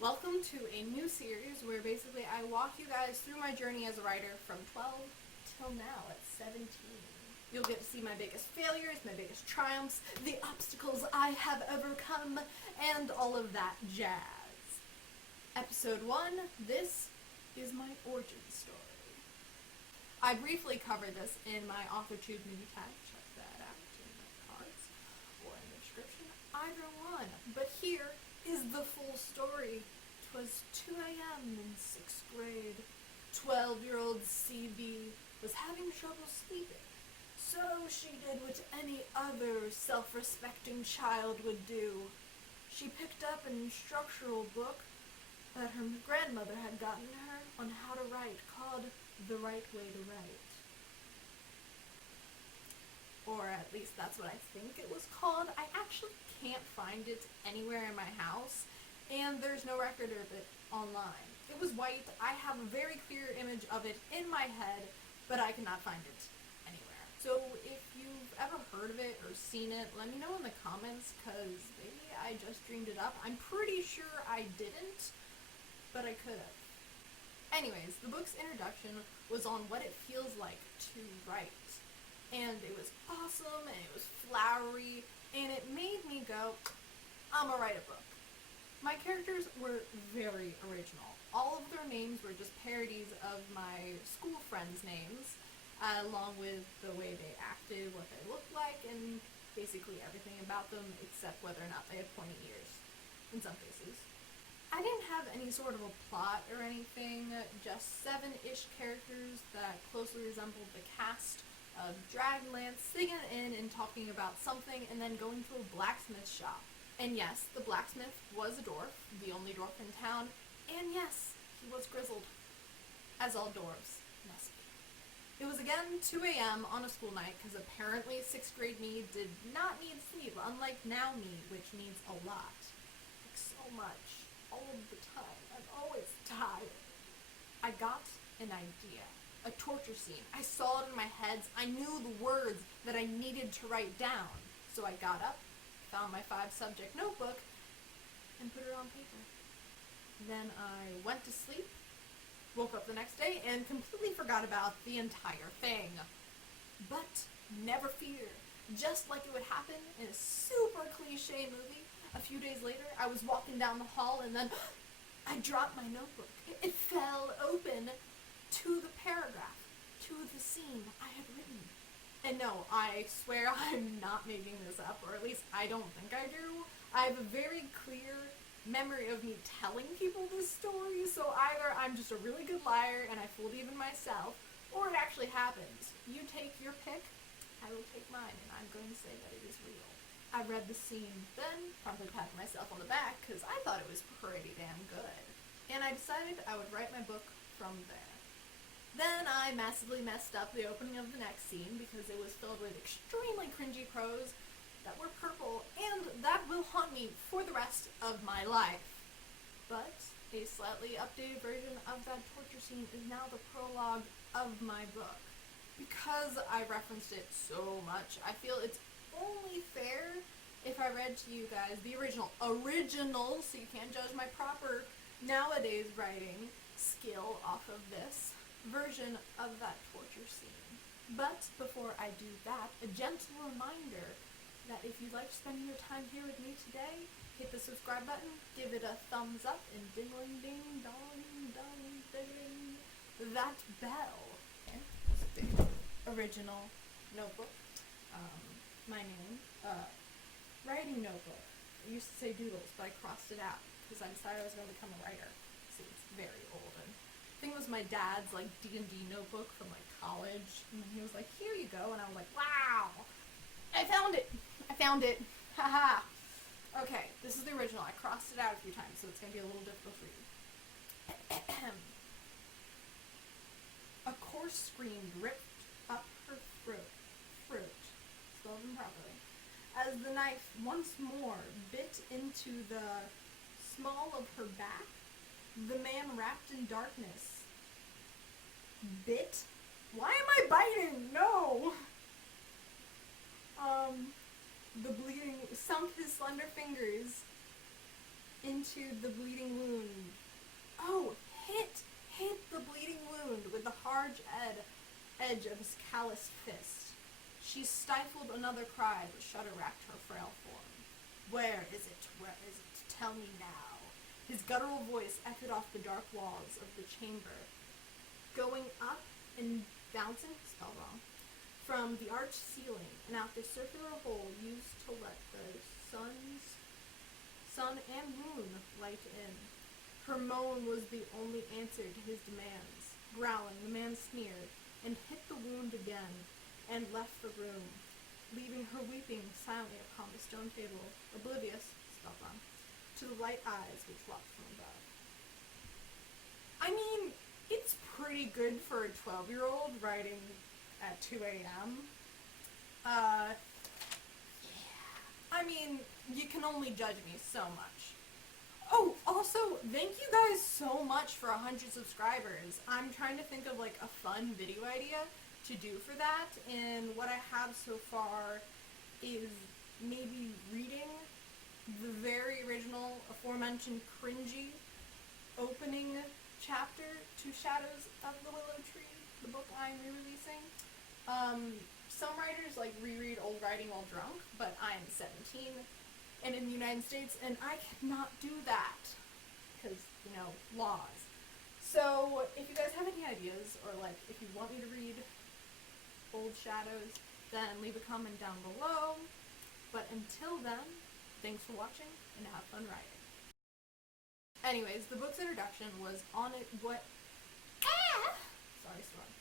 Welcome to a new series where basically I walk you guys through my journey as a writer from 12 till now at 17. You'll get to see my biggest failures, my biggest triumphs, the obstacles I have overcome, and all of that jazz. Episode 1, this is my origin story. I briefly covered this in my AuthorTube mini tag, check that out in the cards or in the description, either one. But here is the full story. 'Twas 2 a.m. in 6th grade. 12-year-old CB was having trouble sleeping. So she did what any other self-respecting child would do. She picked up an instructional book that her grandmother had gotten her on how to write, called The Right Way to Write. Or at least that's what I think it was called. I actually can't find it anywhere in my house, and there's no record of it online. It was white. I have a very clear image of it in my head, but I cannot find it anywhere. So if you've ever heard of it or seen it, let me know in the comments, because maybe I just dreamed it up. I'm pretty sure I didn't, but I could have. Anyways, the book's introduction was on what it feels like to write. And it was awesome, and it was flowery, and it made me go, I'm gonna write a book. My characters were very original. All of their names were just parodies of my school friends' names, along with the way they acted, what they looked like, and basically everything about them except whether or not they had pointy ears, in some cases. I didn't have any sort of a plot or anything, just 7-ish characters that closely resembled the cast of Dragonlance singing in and talking about something and then going to a blacksmith shop. And yes, the blacksmith was a dwarf, the only dwarf in town, and yes, he was grizzled, as all dwarves must be. It was again 2 a.m. on a school night, because apparently 6th grade me did not need sleep, unlike now me, which needs a lot. Like so much, all of the time. I'm always tired. I got an idea. A torture scene. I saw it in my head. I knew the words that I needed to write down. So I got up, found my 5-subject notebook, and put it on paper. Then I went to sleep, woke up the next day, and completely forgot about the entire thing. But never fear. Just like it would happen in a super cliche movie, a few days later, I was walking down the hall and then I dropped my notebook. It fell open to the paragraph, to the scene I had written. And no, I swear I'm not making this up, or at least I don't think I do. I have a very clear memory of me telling people this story, so either I'm just a really good liar and I fooled even myself, or it actually happens. You take your pick, I will take mine, and I'm going to say that it is real. I read the scene, then promptly patted myself on the back, because I thought it was pretty damn good. And I decided I would write my book from there. Then I massively messed up the opening of the next scene because it was filled with extremely cringy prose that were purple, and that will haunt me for the rest of my life. But a slightly updated version of that torture scene is now the prologue of my book. Because I referenced it so much, I feel it's only fair if I read to you guys the original, so you can't judge my proper nowadays writing skill off of this version of that torture scene. But before I do that, a gentle reminder that if you'd like spending your time here with me today, hit the subscribe button, give it a thumbs up, and ding ding dong dong ding that bell. Okay, that's the original notebook. My name, writing notebook. I used to say doodles, but I crossed it out because I decided I was going to become a writer. See, it's very old, and I think it was my dad's like D&D notebook from like college, and he was like, "Here you go," and I was like, "Wow, I found it, haha." Okay, this is the original. I crossed it out a few times, so it's going to be a little difficult for you. A coarse scream ripped up her throat, spelled improperly, as the knife once more bit into the small of her back. The man wrapped in darkness. Bit? Why am I biting? No! The bleeding sunk his slender fingers into the bleeding wound. Oh, hit the bleeding wound with the hard edge of his calloused fist. She stifled another cry, but shudder racked her frail form. Where is it? Where is it? Tell me now. His guttural voice echoed off the dark walls of the chamber, going up and bouncing, spelled wrong, from the arched ceiling and out the circular hole used to let the sun and moon light in. Her moan was the only answer to his demands. Growling, the man sneered and hit the wound again and left the room, leaving her weeping silently upon the stone table, oblivious, spelled wrong, to the light eyes which watched from above. I mean, it's pretty good for a 12-year-old writing at 2 a.m. Yeah. I mean, you can only judge me so much. Oh, also, thank you guys so much for 100 subscribers. I'm trying to think of, like, a fun video idea to do for that, and what I have so far is maybe reading the very original, aforementioned cringy opening chapter to Shadows of the Willow Tree, the book I'm re-releasing. Some writers like reread old writing while drunk, but I'm 17 and in the United States, and I cannot do that because, you know, laws. So if you guys have any ideas, or like if you want me to read old Shadows, then leave a comment down below. But until then, thanks for watching and have fun writing. Anyways, the book's introduction was on it. Sorry, Storm.